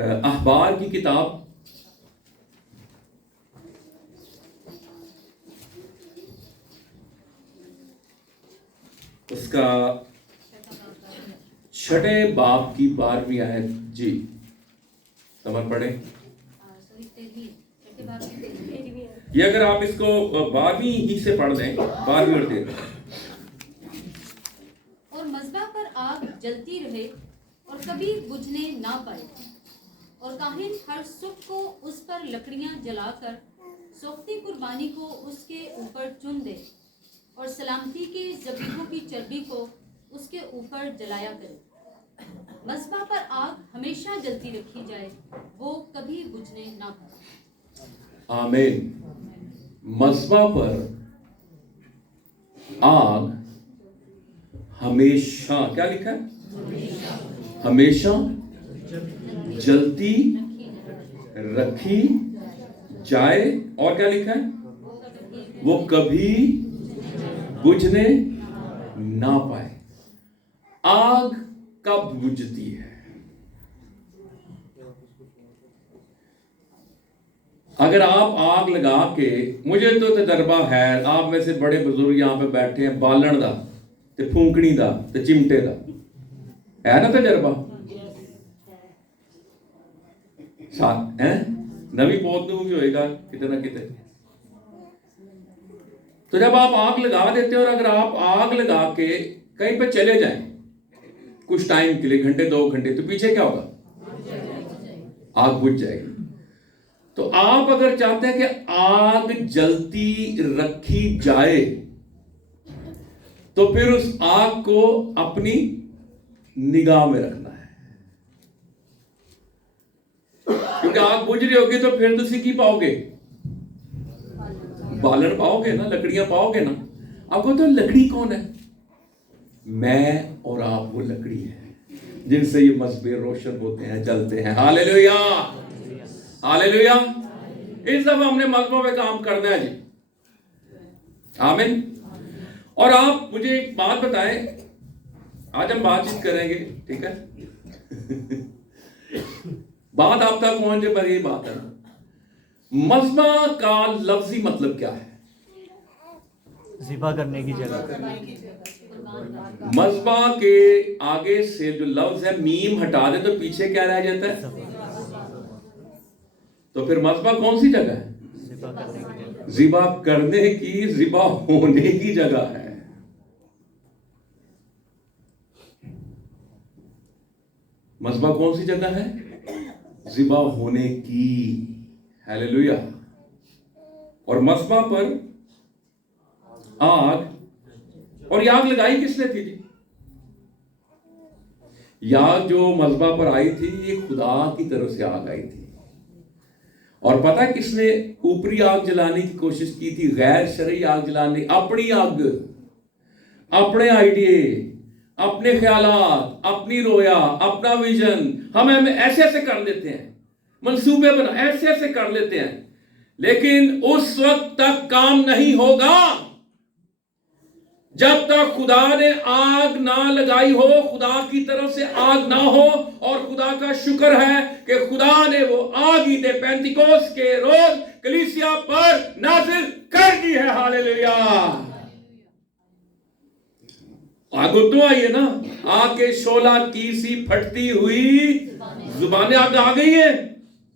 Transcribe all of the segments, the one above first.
اخبار کی کتاب اس کا 6 باب کی 12ویں آیت، جی سمجھ پڑھیں. یہ اگر آپ اس کو 12ویں ہی سے پڑھ دیں، 12ویں اور 13. اور مذبح پر آگ جلتی رہے اور کبھی بجھنے نہ پائے، اور کاہن ہر صبح کو اس پر لکڑیاں جلا کر سوکھتی قربانی کو اس کے اوپر چن دے، اور سلامتی کے ذبیحوں کی چربی کو اس کے اوپر جلایا کرے. مذبح پر آگ ہمیشہ جلتی رکھی جائے، وہ کبھی بجھنے نہ پائے. آمین. مذبح پر آگ ہمیشہ، کیا لکھا ہے؟ ہمیشہ جلتی رکھی جائے، اور کیا لکھا ہے؟ وہ کبھی بجھنے نہ پائے. آگ کب بجھتی ہے؟ اگر آپ آگ لگا کے، مجھے تو تجربہ ہے، آپ میں سے بڑے بزرگ یہاں پہ بیٹھے ہیں، بالن دا تے پھونکنی دا تے چمٹے دا ہے نا تجربہ ساتھ ہیں. نوی پوت نو بھی ہوئے گا کتے نہ کتے. تو جب آپ آگ لگا دیتے ہیں، اور اگر آپ آگ لگا کے کہیں پہ چلے جائیں کچھ ٹائم کے لیے، گھنٹے 2 گھنٹے، تو پیچھے کیا ہوگا؟ آگ بجھ جائے گی. تو آپ اگر چاہتے ہیں کہ آگ جلتی رکھی جائے، تو پھر اس آگ کو اپنی نگاہ میں رکھنا ہے. کیونکہ آگ بجھ رہی ہوگی تو پھر تسی کی پاؤ گے؟ بالن پاؤ گے نا، لکڑیاں پاؤ گے نا. آپ کو تو لکڑی کون ہے؟ میں اور آپ وہ لکڑی ہے جن سے یہ مذبح روشن ہوتے ہیں، جلتے ہیں. ہاللیلویا، ہاللیلویا. اس دفعہ ہم نے مذبح پہ کام کرنا ہے جی. آمین. اور آپ مجھے ایک بات بتائیں، آج ہم بات چیت کریں گے، ٹھیک ہے؟ بات آپ تک پہنچے پر یہ بات ہے، مذبح کا لفظی مطلب کیا ہے؟ ذبح کرنے کی جگہ. مذبح کے آگے سے جو لفظ ہے میم ہٹا دے تو پیچھے کیا رہ جاتا ہے؟ تو پھر مذبح کون سی جگہ ہے؟ ذبح کرنے کی، ذبح ہونے کی جگہ ہے. مذبح کون سی جگہ ہے؟ ذبح ہونے کی. ہاللیلویا. اور مذبح پر آگ، اور یہ آگ لگائی کس نے تھی جی؟ یہ آگ جو مذبح پر آئی تھی، یہ خدا کی طرف سے آگ آئی تھی. اور پتہ کس نے اوپری آگ جلانے کی کوشش کی تھی؟ غیر شرعی آگ جلانے، اپنی آگ، اپنے آئیڈیے، اپنے خیالات، اپنی رویا، اپنا ویژن. ہم ایسے ایسے کر لیتے ہیں، منصوبے بنا ایسے ایسے کر لیتے ہیں، لیکن اس وقت تک کام نہیں ہوگا جب تک خدا نے آگ نہ لگائی ہو، خدا کی طرف سے آگ نہ ہو. اور خدا کا شکر ہے کہ خدا نے وہ آگ عید پینتیکوس کے روز کلیسیا پر نازل کر دی ہے. ہاللیلویا. آگ تو آئی ہے نا، آگ کے شعلہ کی سی پھٹتی ہوئی زبانیں آگ آ گئی ہیں.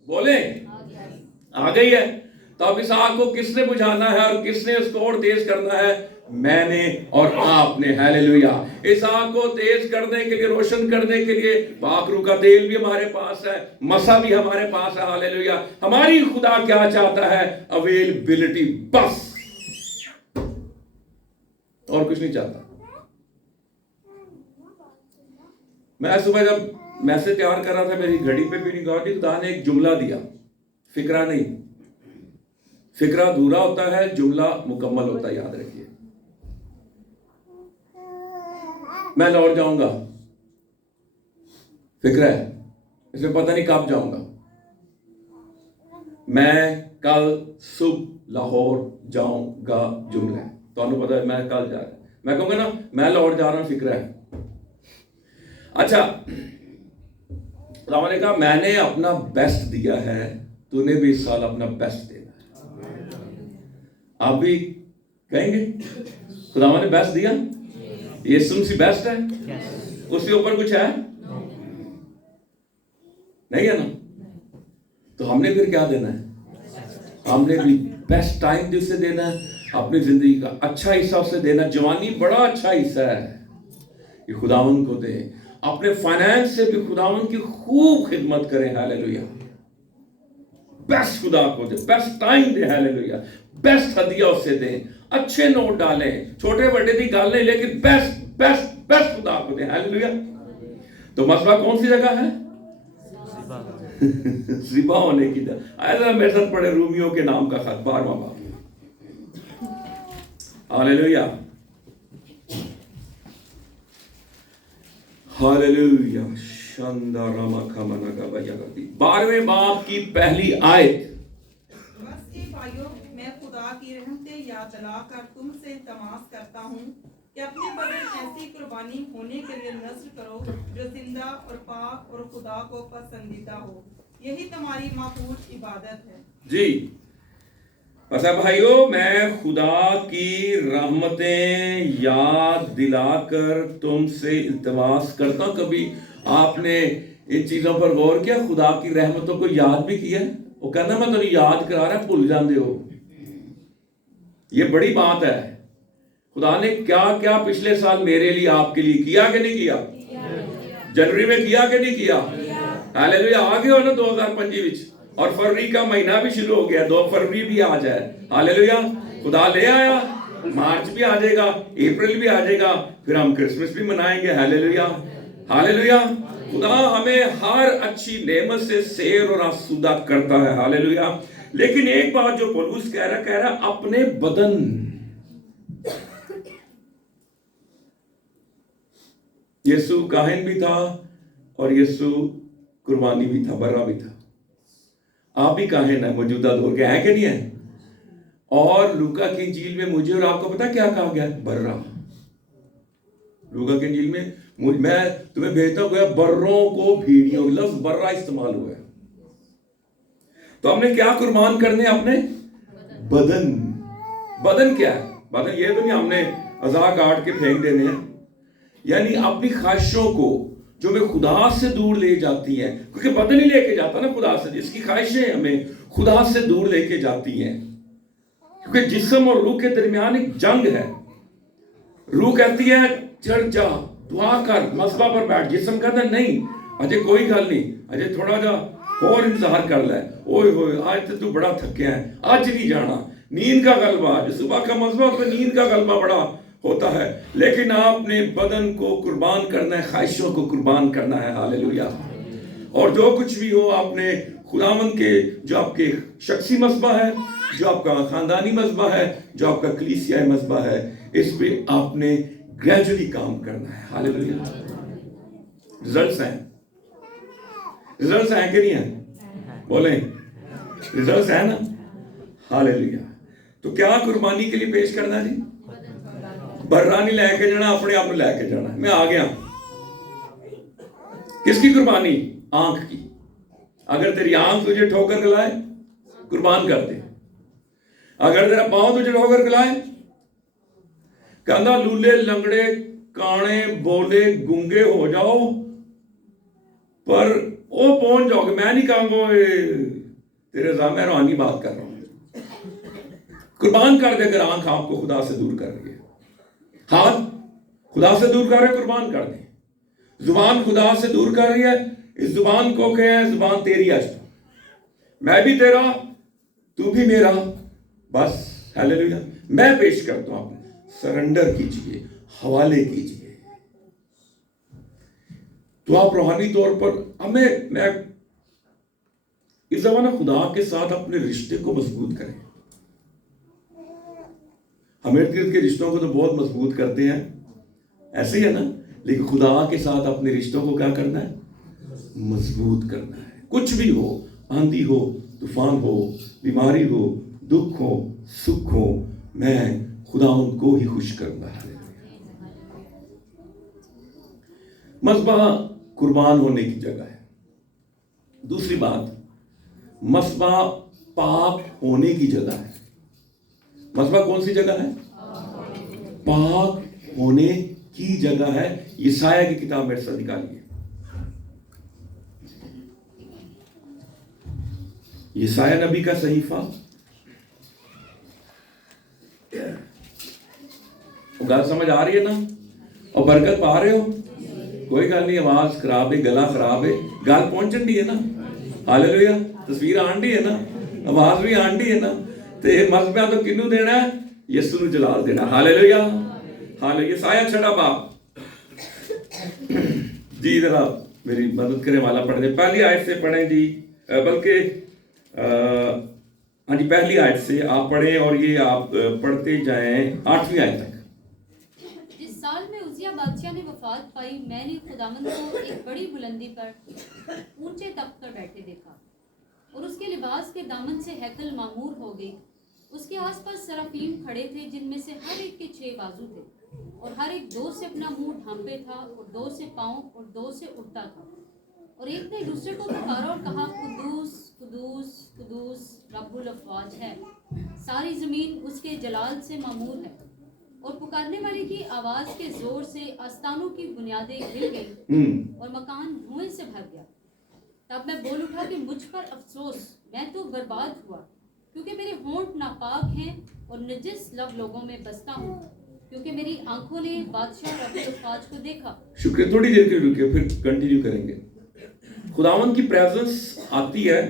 بولیں آ گئی ہے. تو اب اس آگ کو کس نے بجھانا ہے اور کس نے اس کو اور تیز کرنا ہے؟ میں نے اور آپ نے. ہاللیلویا. اس آگ کو تیز کرنے کے لیے، روشن کرنے کے لیے باکرو کا تیل بھی ہمارے پاس ہے، مسا بھی ہمارے پاس ہے. ہاللیلویا. ہماری خدا کیا چاہتا ہے؟ اویلیبلٹی بس، اور کچھ نہیں چاہتا. میں صبح جب میسج تیار کر رہا تھا، میری گھڑی پہ بھی نہیں گا کہ خدا نے ایک جملہ دیا، فکرہ نہیں. فکرہ ادھورا ہوتا ہے، جملہ مکمل ہوتا ہے. یاد رکھیے، میں لوٹ جاؤں گا، فکرہ ہے، اس میں پتہ نہیں کب جاؤں گا. میں کل صبح لاہور جاؤں گا، جملہ ہے. تو انہوں پتہ ہے میں کل جا رہا ہوں. میں کہوں گا نا میں لوٹ جا رہا ہوں، فکرہ ہے. اچھا، खुदा ने कहा मैंने अपना बेस्ट दिया है, तूने भी इस साल अपना बेस्ट देना है। आप भी कहेंगे खुदा ने बेस्ट दिया? यीशु मसीह बेस्ट है? उसके ऊपर कुछ है? नहीं है ना? तो हमने फिर क्या देना है? हमने भी बेस्ट टाइम भी उसे देना है, अपनी जिंदगी का अच्छा हिस्सा उसे देना। जवानी बड़ा अच्छा हिस्सा है, ये खुदावन को दे। अपने फाइनेंस से भी खुदावन की खूब खिदमत करें। हालेलुया। बेस्ट खुदा को दे, बेस्ट टाइम दे। हालेलुया। बेस्ट हदिया उसे दे, अच्छे नोट डालें, छोटे बड़े की गल नहीं, लेकिन बेस्ट बेस्ट बेस्ट खुदा को दे। हालेलुया। तो मसला कौन सी जगह है? जिबा होने की जगह। ऐसा मेरे साथ पढ़े रोमियो के नाम का खत 12वां बाब। Hallelujah hallelujah. शानदारामा खमनगा बयगती 12वें बाब की पहली आयत। बस ए भाइयों, मैं खुदा की रहमतें याद दिलाकर तुमसे इल्तिमास करता हूँ कि अपने बदन ऐसी कुर्बानी होने के लिए नज़र करो जो जिंदा और पाक और खुदा को पसंदीदा हो। यही तुम्हारी माकूल इबादत है। जी पता भाइयों, मैं खुदा की रहमतें याद दिलाकर तुमसे इल्तिमास करता हूं। कभी आपने इन चीजों पर गौर किया? खुदा की रहमतों को याद भी किया? वो कहना मैं तुम्हें याद करा रहा, भूल जाते हो। ये बड़ी बात है। खुदा ने क्या क्या पिछले साल मेरे लिए आपके लिए किया कि नहीं किया? जनवरी में किया कि नहीं किया? हालेलुया। आ गए हो ना 2025 और फरवरी का महीना भी शुरू हो गया, 2 फरवरी भी आ जाए। हालेलुया। खुदा ले आया, मार्च भी आ जाएगा, अप्रैल भी आ जाएगा, फिर हम क्रिसमस भी मनाएंगे। Hallelujah hallelujah. खुदा हमें हर अच्छी नेमत से सैर और आसूदा करता है। हालेलुया। लेकिन एक बात जो पौलुस कह रहा अपने बदन, यीशु काहिन भी था और यीशु कुर्बानी भी था, बर्रा भी था। आप भी काहिन है मौजूदा दौर के, हैं कि नहीं है? और लूका की इंजील में मुझे और आपको पता क्या कहा गया? बर्रा। लूका की इंजील में मैं तुम्हें भेजता हूं बर्रों को भीड़ियों, लफ्ज बर्रा इस्तेमाल हुआ है। तो हमने क्या कुर्बान करने? अपने बदन। बदन क्या है? बदन ये तो नहीं हमने अज़ा काट के फेंक देने हैं, यानी अपनी ख्वाहिशों को जो हमें खुदा से दूर ले जाती हैं, क्योंकि बदन ही लेके जाता ना खुदा से, जिसकी ख्वाहिशें हमें खुदा से दूर लेके जाती हैं। क्योंकि जिस्म और रूह के दरमियान एक जंग है। रूह कहती है चढ़ जा, दुआ कर, मसबा पर बैठ। जिस्म कहता है नहीं, अजय कोई गल नहीं, अजय थोड़ा जा और इंतजार कर ले। ओए होए आज तो तू बड़ा थके है, आज नहीं जाना। नींद का गलबा, जो सुबह का मसबा उसमें नींद का गलबा बड़ा होता है। लेकिन आपने बदन को कुर्बान करना है, ख्वाहिशों को कुर्बान करना है। हालेलुया। और जो कुछ भी हो, आपने खुदावन के जो आपके शख्सी मसबा है, जो आपका खानदानी मसबा है, जो आपका कलीसियाई मसबा है, इस पे आपने ग्रेजुअली काम करना है। हालेलुया। रिजल्ट्स हैं, रिजल्ट्स हैं कि नहीं है? बोले रिजल्ट्स हैं ना? हालेलुया। तो क्या कुर्बानी के लिए पेश करना है जी? बर्रा नहीं लेके जाना, अपने आप लेके जाना। मैं आ गया। किसकी कुर्बानी? आंख की। अगर तेरी आंख तुझे ठोकर खिलाए, कुर्बान कर दे। अगर तेरा पांव तुझे ठोकर खिलाए, कहना लूले लंगड़े काने बोले गूंगे हो जाओ, पर वो पहुंच जाओगे। मैं नहीं कहूंगा तेरे सामने रूहानी बात कर रहा हूं। कुर्बान कर दे। अगर आंख आपको खुदा से दूर कर रही है, हाथ खुदा से दूर कर रहे, कुर्बान कर दे। जुबान खुदा से दूर कर रही है, इस जुबान को कहें जुबान तेरी आज, मैं भी तेरा तू भी मेरा, बस। हालेलुया। मैं पेश करता हूं, सरेंडर कीजिए, हवाले कीजिए। तो आप रूहानी तौर पर मैं इस जमाना खुदा के साथ अपने रिश्ते को मजबूत करें। हम इर्द गिर्द के रिश्तों को तो बहुत मजबूत करते हैं, ऐसे ही है ना, लेकिन खुदा के साथ अपने रिश्तों को क्या करना है? मजबूत करना है। कुछ भी हो, आंधी हो, तूफान हो, बीमारी हो, दुख हो, सुख हो, मैं खुदा उनको ही खुश करना है। मज़बा कुर्बान होने की जगह है। दूसरी बात, मस्बा पाक होने की जगह है। मस्बा कौन सी जगह है? पाक होने की जगह है। यशाया की किताब मेरे साथ निकालिए, यशाया नबी का सहीफा। गल समझ आ रही है ना? और बरकत पा रहे हो? कोई गल नहीं, आवाज खराब है, गला खराब है, गल पहुंचन दी है ना? हालेलुया। तस्वीर आन दी है ना? आवाज भी आन दी है ना? ते मसबा तो किन्नू देना है? यीशु नूं जलाल देना। Hallelujah, hallelujah. यशाया छठा बाब जी, जरा मेरी मदद करने वाला पढ़ने, पहली आयत से पढ़ें जी, बल्कि हाँ जी, पहली आयत से आप पढ़ें और ये आप पढ़ते जाएं 8वीं आयत तक। जिस साल में उजिया बादशाह ने वफात पाई, मैंने खुदावंद को एक बड़ी बुलंदी पर ऊंचे तख्त पर बैठे देखा, और उसके लिबास के दामन से हैकल मामूर हो गई। उसके आसपास सराफीम खड़े थे, जिनमें से हर एक के 6 बाजू थे, और हर एक 2 से अपना मुंह ढांपे था, और 2 से पाँव, और 2 से उड़ता था। और एक ने दूसरे को पुकारा और कहा, कुदूस कुदूस कुदूस रब्बुल अफवाज है, सारी ज़मीन उसके जलाल से मामूर है। और पुकारने वाले की आवाज़ के ज़ोर से आस्तानों की बुनियादें हिल गईं और मकान धुएं से भर गया। तब मैं बोल उठा कि मुझ पर अफसोस, मैं तो बर्बाद हुआ, क्योंकि मेरे होंठ नापाक हैं और नजिस लब लोगों में बसता हूँ, क्योंकि मेरी आंखों ने बादशाह रब्बुल अफवाज को देखा। शुक्रिया। थोड़ी देर के रुकिए, फिर कंटिन्यू करेंगे। खुदावंद की प्रेजेंस आती है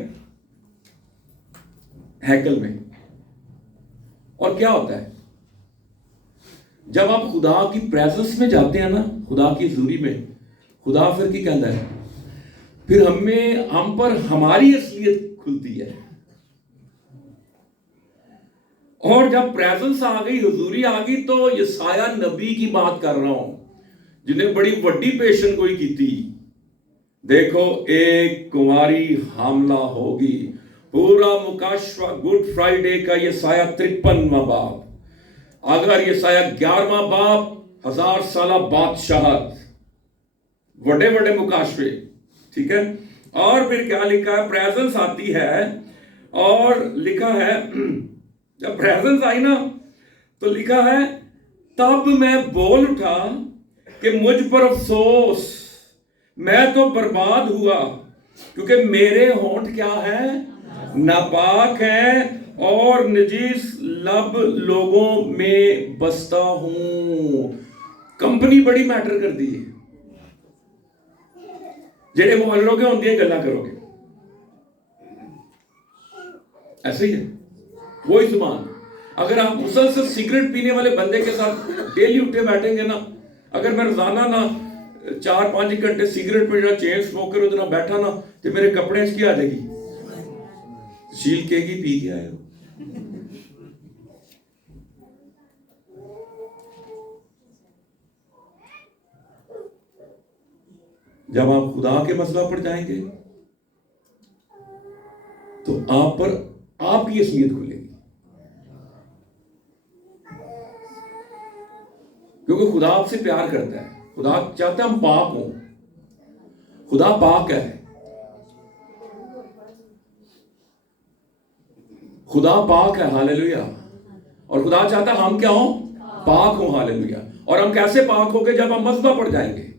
हैकल में, और क्या होता है जब आप खुदा की प्रेजेंस में जाते हैं ना, खुदा की हजूरी में, खुदा फिर की कहता है, फिर हम पर हमारी असलियत खुलती है। और जब प्रेजेंस आ गई, हुजूरी आ गई, तो यशाया नबी की बात कर रहा हूं, जिन्हें बड़ी वड्डी पेशन गोई की थी। देखो, एक कुंवारी हामला होगी। पूरा मुकाशवा गुड फ्राइडे का यशाया 53वां बाब, अगर यशाया 11वां बाब 1000 साला बादशाहत, बड़े बड़े मुकाशवे, ठीक है। और फिर क्या लिखा है? प्रेजेंस आती है, और लिखा है, जब प्रेजेंस आई ना, तो लिखा है, तब मैं बोल उठा कि मुझ पर अफसोस, मैं तो बर्बाद हुआ, क्योंकि मेरे होंठ क्या है? नापाक है, और नजीस लब लोगों में बसता हूं। कंपनी बड़ी मैटर कर दी है। जेड़े मोहल्लों होंगे हैं गल्ला करोगे, ऐसे ही है। वही जुबान, अगर आप मुसलसल सिगरेट पीने वाले बंदे के साथ डेली उठे बैठेंगे ना, अगर मैं रोजाना ना 4-5 घंटे सिगरेट पे जो चेन स्मोकर उधर बैठा ना, तो मेरे कपड़े की आ जाएगी, शील केगी, पी के आए हो। जब आप खुदा के मसला पर जाएंगे, तो आप पर आपकी असलियत खुलेगी, क्योंकि खुदा आपसे प्यार करता है। खुदा चाहता है हम पाक हों। खुदा पाक है, खुदा पाक है। हालेलुया। और खुदा चाहता है हम क्या हों? पाक हों। हालेलुया। और हम कैसे पाक होंगे? जब हम मस्बा पर जाएंगे,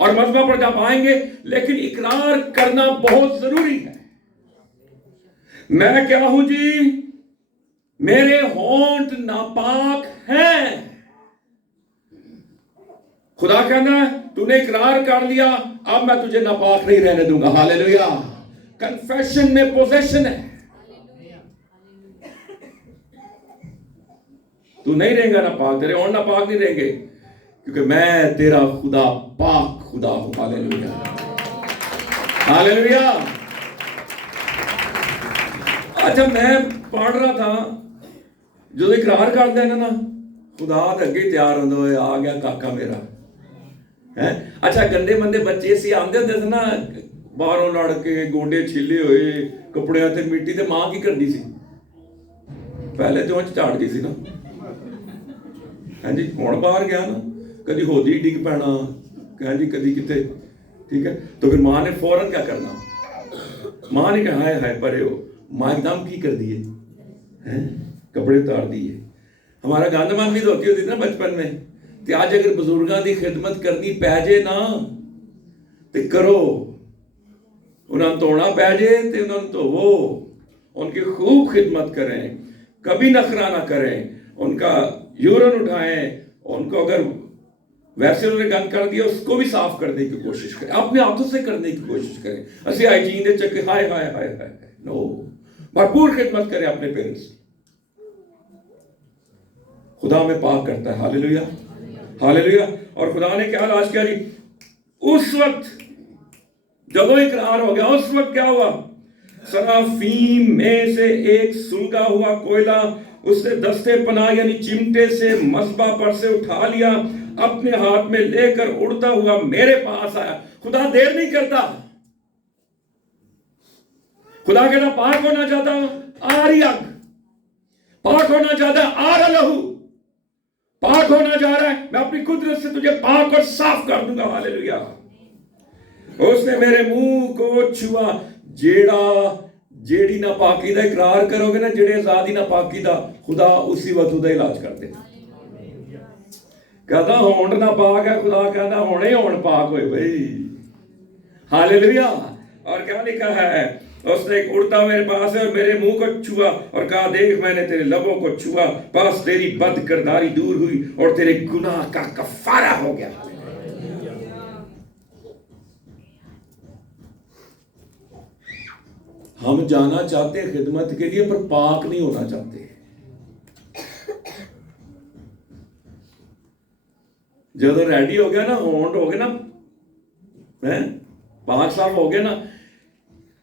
और मस्बा पर जब आएंगे, लेकिन इकरार करना बहुत जरूरी है। मैं क्या हूं जी? मेरे होंठ नापाक हैं। खुदा कहना है, तूने इकरार कर लिया, अब मैं तुझे नापाक नहीं रहने दूंगा। हालेलुया। कन्फेशन में पोजेशन है। तू नहीं रहेगा नापाक, तेरे होंठ नापाक नहीं रहेंगे, क्योंकि मैं तेरा खुदा पाक खुदा हूं। Hallelujah, hallelujah. अच्छा, मैं पढ़ रहा था, जो इकरार कर देना ना, खुदा अगे तैयार होंगे, आ गया काका मेरा है। अच्छा, गंदे मंदे बच्चे से आंदे होंगे थे ना, बाहरों लड़ के गोडे छिले हुए, कपड़े ते मिट्टी, ते मां की करती सी? पहले तो झाड़ गई सी ना, है जी। हुण बाहर गया ना, कभी होदी डिग पैना, कह जी कभी किते, ठीक है। तो फिर मां ने फौरन क्या करना? ماں نے کہا ہائے ہائے پرے ہو، ماں ایک دم کی کر دیے ہیں کپڑے اتار دیے. ہمارا گند مان بھی دھوتی ہوتی نا بچپن میں. تے آج اگر بزرگاں دی خدمت کرنی پی جے نا تے کرو، انہاں توڑنا پی جے تے انہاں دھوو، ان کی خوب خدمت کریں، کبھی نخرہ نہ کریں، ان کا یورن اٹھائیں، ان کو اگر ویسے انہوں نے گند کر دیا اس کو بھی صاف کرنے کی کوشش کریں، اپنے ہاتھوں سے کرنے کی کوشش کریں. اسی ہائیجین دے چکے ہائے ہائے ہائے ہائے نو، بھرپور خدمت کریں اپنے پیرنٹس. خدا میں پاک کرتا ہے. ہاللیلویہ ہاللیلویہ. اور خدا نے کیا لاش کیا جی؟ اس وقت جب وہ اقرار ہو گیا، اس وقت کیا ہوا؟ سرافیم میں سے ایک سلگا ہوا کوئلہ اس نے دستے پناہ یعنی چمٹے سے مذبح پر سے اٹھا لیا، اپنے ہاتھ میں لے کر اڑتا ہوا میرے پاس آیا. خدا دیر نہیں کرتا. خدا کہتا پاک ہونا چاہتا ہوں آ رہی آگ، پاک ہونا چاہتا ہے آ رہا لہو، پاک ہونا جا رہا ہے میں اپنی قدرت سے تجھے پاک اور صاف کر دوں گا. ہاللیلویہ. اس نے میرے منہ کو چھوا. جیڑی ناپاکی دا اقرار کرو گے نا، جیڑے آزادی ناپاکی دا، خدا اسی وقت دا علاج کر دے. کہتا ہونڈ ناپاک ہے، خدا کہتا ہونے ہونڈ پاک ہوئے بھائی. ہاللیلویہ. اور کیا لکھا ہے؟ اس نے ایک اڑتا میرے پاس ہے اور میرے منہ کو چھوا اور کہا دیکھ میں نے تیرے لبوں کو چھوا، بس تیری بد کرداری دور ہوئی اور تیرے گناہ کا کفارہ ہو گیا. ہم جانا چاہتے ہیں خدمت کے لیے پر پاک نہیں ہونا چاہتے. جب ریڈی ہو گیا نا، ہونٹ ہو گیا نا، 5 سال ہو گئے نا،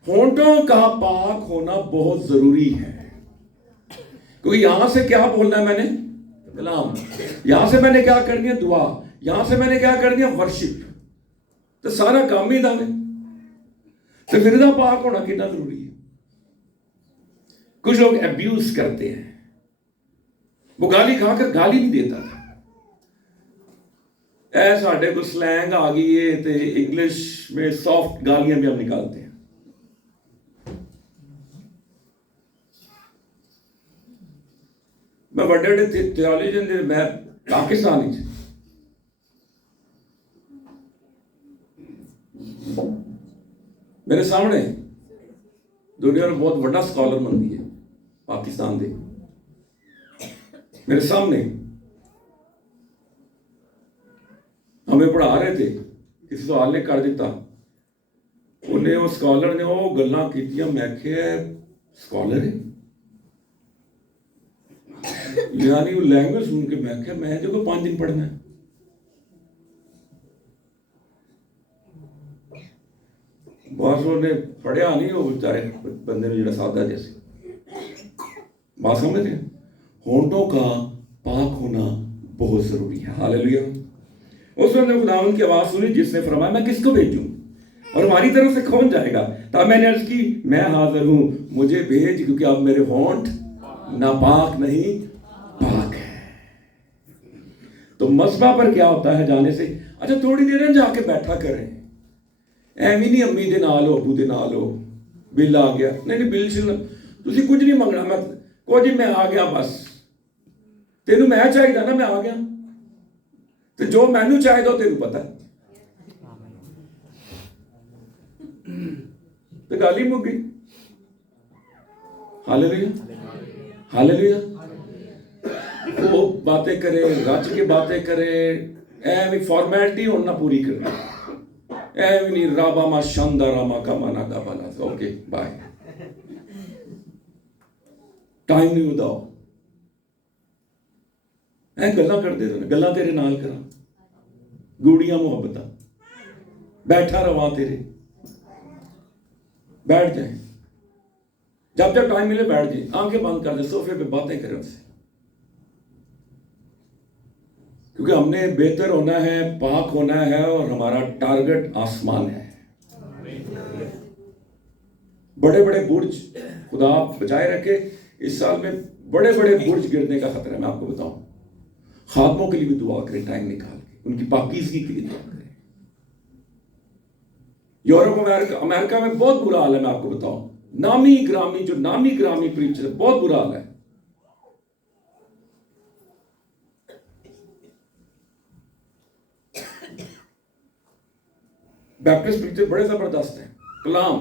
ہونٹوں کا پاک ہونا بہت ضروری ہے. کیونکہ یہاں سے کیا بولنا ہے میں نے؟ کلام. یہاں سے میں نے کیا کرنی ہے؟ دعا. یہاں سے میں نے کیا کرنی ہے؟ ورشپ. تو سارا کام ہی تھا میں تو پھر دا پاک ہونا کتنا ضروری ہے. کچھ لوگ ایبیوز کرتے ہیں. وہ گالی کھا کر گالی نہیں دیتا تھا. اے ساڑھے کو سلینگ آگئی ہے تے انگلش میں سافٹ گالیاں بھی ہم نکالتے ہیں. میں بڑے بڑے تھیالوجن دے میں پاکستان میرے سامنے دنیا میں بہت بڑا سکالر بندی ہے پاکستان دے میرے سامنے ہمیں پڑھا رہے تھے. کسی سوال نے کر دیتا انہیں وہ سکالر نے وہ گلاں کیتیاں. میں کہا سکالر ہے یعنی وہ لینگویج سن کے میں کہا میں جو کو 5 دن پڑھنا ہے. بس وہ نے پڑھیا نہیں وہ بیچارے بندے نے جڑا سادہ جیسے بات سمجھتے ہیں. ہونٹوں کا پاک ہونا بہت ضروری ہے. ہاللیلویہ. اس وقت نے خداوند کی آواز سنی جس نے فرمایا میں کس کو بھیجوں اور ہماری طرف سے کون جائے گا؟ تب میں نے عرض کی میں حاضر ہوں، مجھے بھیج، کیونکہ اب میرے ہونٹ ناپاک نہیں پاک ہے. تو مذبح پر کیا ہوتا ہے جانے سے؟ اچھا تھوڑی دیر جا کے بیٹھا کریں. ایویں نہیں امی دے نال ہو ابو دے نال ہو بل آ گیا نہیں بل چلنا تسی کچھ نہیں منگنا میں کو جی میں آ گیا بس تینوں میں چاہیے نا میں آ گیا تو جو مینو چاہے دو تینوں پتہ تو گالی مک گئی. ہاللیلویہ ہاللیلویہ. وہ باتیں کرے رچ کے باتیں کرے ایویں فارمیلٹی ہونا پوری کرنا ایویں نہیں رابا ما شاندا راما کا مانا کا بنا. اوکے بائے ٹائم نہیں ہوتا گلا کر دے گلا تیرے نال کرا گوڑیاں محبت بیٹھا رواں تیرے بیٹھ جائیں جب جب ٹائم ملے بیٹھ جائیں آنکھیں بند کر دے صوفے پہ باتیں کریں ان سے کیونکہ ہم نے بہتر ہونا ہے پاک ہونا ہے اور ہمارا ٹارگٹ آسمان ہے. بڑے بڑے برج خدا بچائے رکھے اس سال میں بڑے بڑے برج گرنے کا خطرہ ہے. میں آپ کو بتاؤں خاتموں کے لیے بھی دعا کریں ٹائم نکال کے ان کی پاکیزگی کے لیے دعا کریں. यूरोप अमेरिका में बहुत बुरा हाल है, मैं आपको बताऊं। नामी ग्रामी प्रीचर, बहुत बुरा हाल है। बैप्टिस्ट प्रीचर बड़े जबरदस्त हैं, कलाम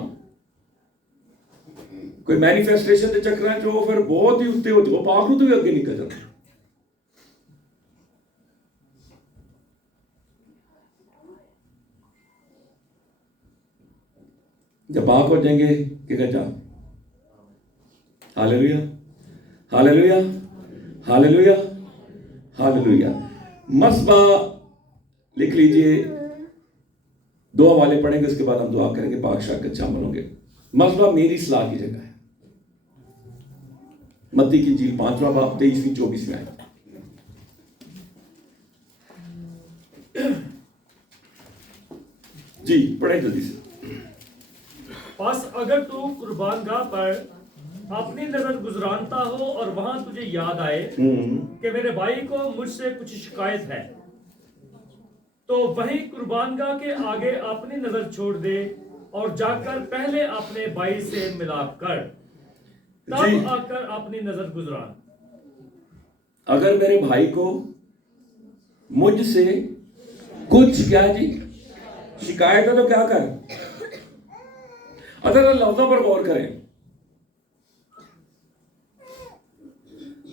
कोई मैनिफेस्टेशन के चक्कर जो फिर बहुत ही उत्ते होते, वो पाक तो भी अगे निकल जाते। जब पाक हो जाएंगे कि जा, हालेलुया हालेलुया हालेलुया हालेलुया। मस्बा लिख लीजिए, 2 हवाले पढ़ेंगे, उसके बाद हम दुआ करेंगे, पाक शाक शामिल होंगे। मस्बा मेरी सलाह की जगह है। मत्ती की इंजील 5वां बाब 23-24 आए। जी पढ़े जल्दी से। बस अगर तू कुर्बानगाह पर अपनी नजर गुजरानता हो और वहां तुझे याद आए कि मेरे भाई को मुझसे कुछ शिकायत है, तो वहीं कुर्बानगाह के आगे अपनी नजर छोड़ दे और जाकर पहले अपने भाई से मिलाप कर, तब आकर अपनी नजर गुजरान। अगर मेरे भाई को मुझसे कुछ क्या जी शिकायत है तो क्या कर। अगर लफ्जों पर गौर करें,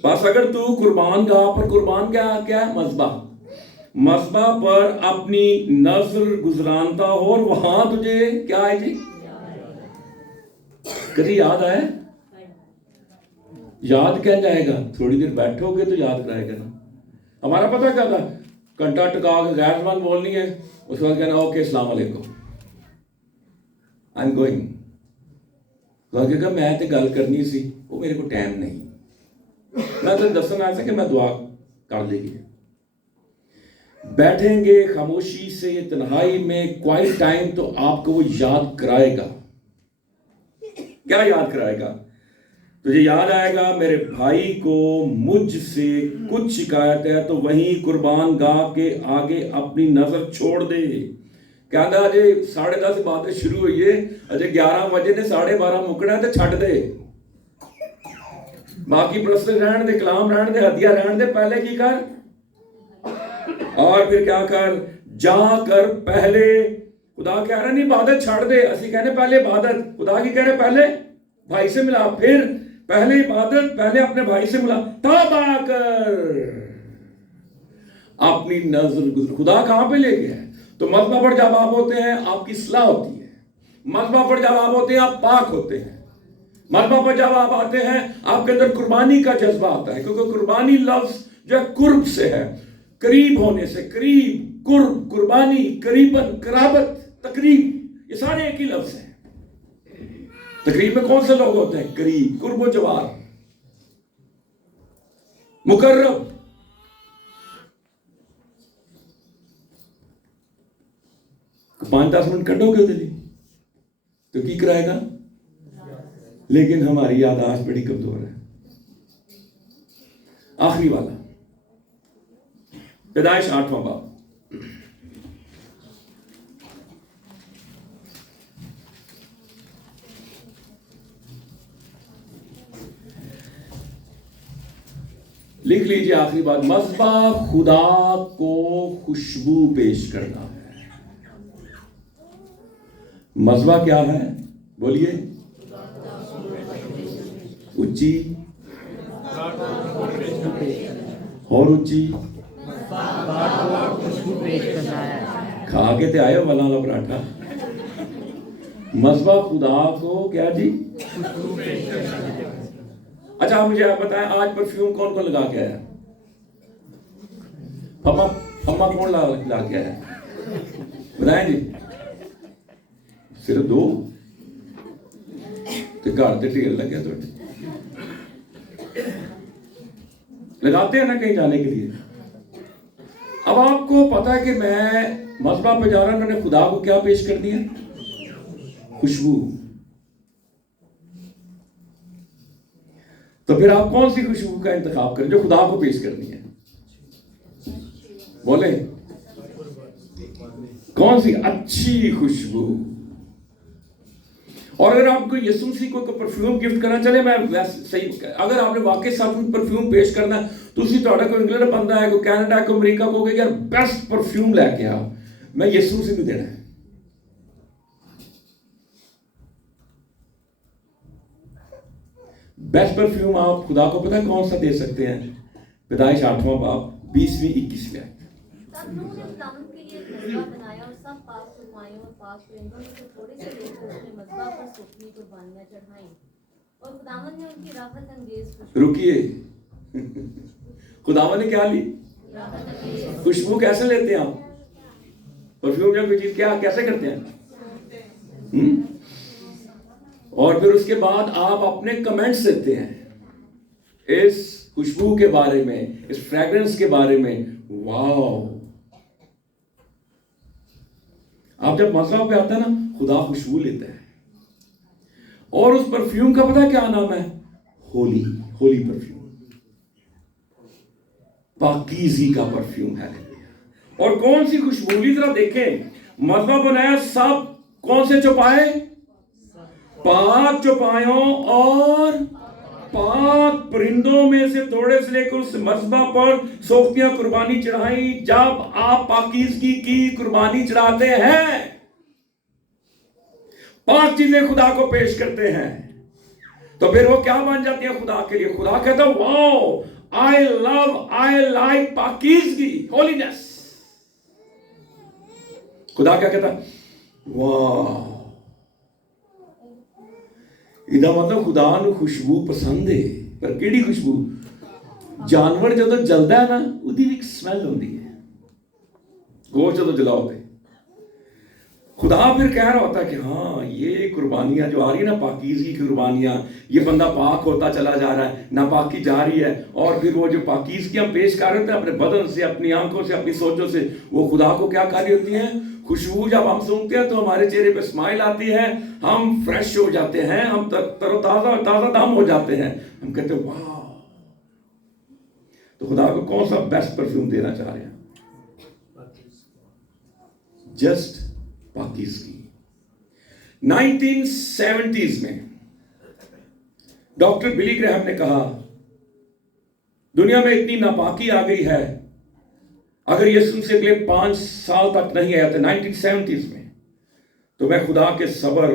बस अगर तू कुर्बान गाह पर, कुर्बान क्या मस्बा पर अपनी नजर गुजरानता हो और वहां तुझे क्या है जी, कभी याद आए? याद क्या जाएगा, थोड़ी देर बैठोगे तो याद कराएगा ना। हमारा पता क्या था, घंटा टका के गैर जबान बोलनी है, उसके बाद कहना ओके अस्सलाम वालेकुम आई एम गोइंग। कहा मैं तो गल करनी सी, वो मेरे को टाइम नहीं, मैं तो दसना ऐसा कि मैं दुआ कर देगी। बैठेंगे खामोशी से तन्हाई में, क्वाइट टाइम, तो आपको वो याद कराएगा। क्या याद कराएगा? तुझे याद आएगा मेरे भाई को मुझसे कुछ शिकायत है, तो वहीं कुर्बान गाह के आगे अपनी नजर छोड़ दे। कहता अजे 10:30 बात शुरू हुई है, अजे 11 बजे ने 12:30 मुकना तो छड़ दे, बाकी प्रश्न रहन दे, कलाम रहन दे, हदिया रहन दे, पहले की कर। और फिर क्या कर, जाकर पहले, खुदा कह रहा नहीं इबादत छड़ दे, असि कहने पहले इबादत, खुदा की कह रहे पहले भाई से मिला, फिर पहले इबादत, पहले अपने भाई से मिला, तब आकर अपनी नजर गुजर। खुदा कहां पे ले गया है? तो मज़बा पर जब आप होते हैं आपकी सलाह होती है, मज़बा पर जब आप होते हैं आप पाक होते हैं, मज़बा पर जब आप आते हैं आपके अंदर कुर्बानी का जज्बा आता है, क्योंकि कुर्बानी लफ्ज जो है कुर्ब से है, करीब होने से, करीब, कुर्ब, कुर्बानी, करीबन, कराबत, तकरीब, ये सारे एक ही लफ्ज हैं। तकरीब में कौन से लोग होते हैं? करीब, कुर्ब व जवार, मुकर्रब। तो 5-10 मिनट कटोगे उधर तो की कराएगा, लेकिन हमारी याददाश्त बड़ी कमजोर है। आखिरी वाला, पैदाइश 8वां बाब। लिख लीजिए आखिरी बात, मज़बा खुदा को खुशबू पेश करना है। मज़बा क्या है? बोलिए, ऊंची और ऊंची, खा के ते आए वाला वाला पराठा। मज़बा खुदा को क्या जी? अच्छा आप मुझे आप बताएं, आज परफ्यूम कौन कौन लगा के आया? अम्मा कौन लगा के आया? बताएं जी। सिर्फ 2 तो घर से ढेर लगे तो लगाते हैं ना कहीं जाने के लिए। अब आपको पता है कि मैं मज़बा पे जा रहा हूं, मैंने खुदा को क्या पेश कर दिया? खुशबू। तो फिर आप कौन सी खुशबू का इंतखाब करें जो खुदा को पेश करनी है? बोले कौन सी अच्छी खुशबू? اور اگر آپ کو یسوع مسیح کو پرفیوم گفٹ کرنا چلے میں صحیح اگر آپ نے واقعی ساتھ میں پرفیوم پیش کرنا تو اسی تھوڑا کوئی انگلینڈ بندہ ہے کوئی کینیڈا کوئی امریکہ کو کہ یار بیسٹ پرفیوم لے کے آ میں یسوع سے نہیں دینا ہے. بیسٹ پرفیوم آپ خدا کو پتہ کون سا دے سکتے ہیں؟ پیدائش 8واں باب 20ویں 21ویں آیت. تب نوح نے خداوند کے لیے ایک مذبح بنایا اور سب پاک خرمائیوں اور پاک پرندوں میں سے تھوڑے سے لے کر اس نے مذبح پر سوکھنی قربانیاں چڑھائیں اور خداوند نے ان کی راحت انگیز رکیے خداوند نے کیا لی؟ خوشبو کیسے لیتے ہیں آپ؟ پرفیوم جب کوئی چیز کیا کیسے کرتے ہیں؟ اور پھر اس کے بعد آپ اپنے کمنٹس دیتے ہیں اس خوشبو کے بارے میں اس فریگرنس کے بارے میں. واو آپ جب مذہب پہ آتا ہے نا خدا خوشبو لیتا ہے اور اس پرفیوم کا پتہ کیا نام ہے؟ ہولی پرفیوم پاکیزگی کا پرفیوم ہے. اور کون سی خوشبو لی ذرا دیکھیں مذہب بنایا سب کون سے چوپائے؟ پاک چوپایوں اور پاک پرندوں میں سے تھوڑے سے لے کر اس مذبح پر سوختیاں قربانی چڑھائیں. جب آپ پاکیزگی کی قربانی چڑھاتے ہیں پاک چیزیں خدا کو پیش کرتے ہیں تو پھر وہ کیا بن جاتی ہیں خدا کے لیے؟ خدا کہتا ہے واو I like پاکیزگی ہولینس. خدا کیا کہتا واو ਇਹਦਾ ਮਤਲਬ ਖੁਦਾ ਨੂੰ ਖੁਸ਼ਬੂ ਪਸੰਦ ਹੈ ਪਰ ਕਿਹੜੀ ਖੁਸ਼ਬੂ? ਜਾਨਵਰ ਜਦੋਂ ਜਲਦਾ ਹੈ ਨਾ ਉਹਦੀ ਵੀ ਇੱਕ ਸਮੈਲ ਹੁੰਦੀ ਹੈ ਗੋਸ਼ਤ ਜਦੋਂ ਜਲਾਓ ਤੇ खुदा फिर कह रहा होता है कि हाँ ये कुर्बानियाँ जो आ रही है ना पाकीज़गी की कुर्बानियाँ ये बंदा पाक होता चला जा रहा है नापाकी जा रही है और फिर वो जो पाकीज़गियाँ पेश कर रहे थे अपने बदन से अपनी आंखों से अपनी सोचों से वो खुदा को क्या कर रही होती हैं? खुशबू जब हम सूंघते हैं तो हमारे चेहरे पे स्माइल आती है हम फ्रेश हो जाते हैं हम तरोताज़ा ताज़ा दम हो जाते हैं हम कहते हैं वाह. तो खुदा को कौन सा बेस्ट परफ्यूम देना चाह रहे हैं? जस्ट पाकीज़गी. 1970s में डॉक्टर बिली ग्रैहम ने कहा दुनिया में इतनी नापाकी आ गई है अगर यीशु से अगले 5 साल तक नहीं आया था 1970s में तो मैं खुदा के सबर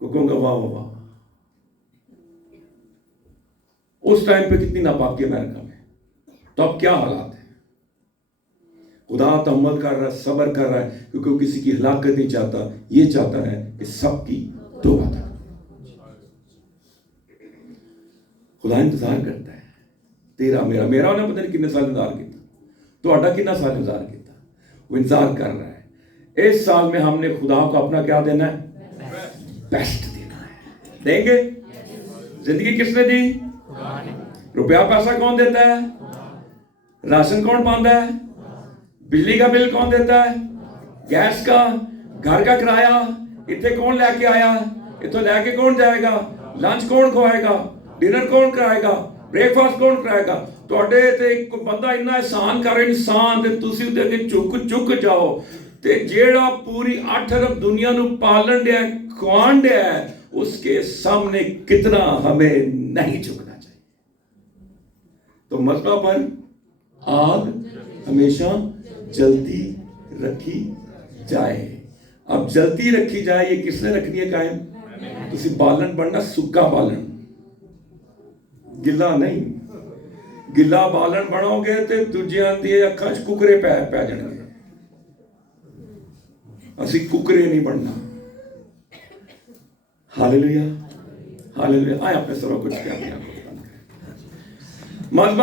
को कहूंगा वाह वाह वाह. उस टाइम पे कितनी नापाकी अमेरिका में तो अब क्या हालात है? खुदा तहम्मुल कर रहा है सब्र कर रहा है क्योंकि वो किसी की हलाकत नहीं चाहता ये चाहता है कि सबकी तौबा करे. खुदा इंतजार करता है तेरा मेरा उन्हें पता नहीं कितने साल इंतजार किया तो कितना साल इंतजार किया वो इंतजार कर रहा है. इस साल में हमने खुदा को अपना क्या देना है? बेस्ट देना है. देंगे? जिंदगी किसने दी? रुपया पैसा कौन देता है? राशन कौन पाता है? बिजली का बिल कौन देता है? गैस का घर का किराया इतने कौन लेके आया? इतने लेके कौन जाएगा? लंच कौन खवाएगा? डिनर कौन कराएगा? ब्रेकफास्ट कौन कराएगा? ਤੁਹਾਡੇ ਤੇ ਇੱਕ ਬੰਦਾ ਇੰਨਾ ਇਹਸਾਨ ਕਰ ਇਨਸਾਨ ਤੇ ਤੁਸੀਂ ਉਹਦੇ ਅੱਗੇ ਝੁਕ ਜਾਓ ਤੇ ਜਿਹੜਾ ਪੂਰੀ 8 अरब दुनिया ਨੂੰ ਪਾਲਣ ਡਿਆ ਖਵਾਣ ਡਿਆ उसके सामने कितना हमें नहीं झुकना चाहिए. तो मज़बा पर आग हमेशा जलती रखी जाए. अब जलती रखी जाए ये किसने रखनी है कायम? तुसी बालन बनना सुक्का बालन गिला नहीं. गिला बालन बनोगे तो दूजियां दी अखां च कुकरे पै जाणगे. असी कुकरे नहीं बनना. Hallelujah hallelujah. आए अपने सरों कुछ क्या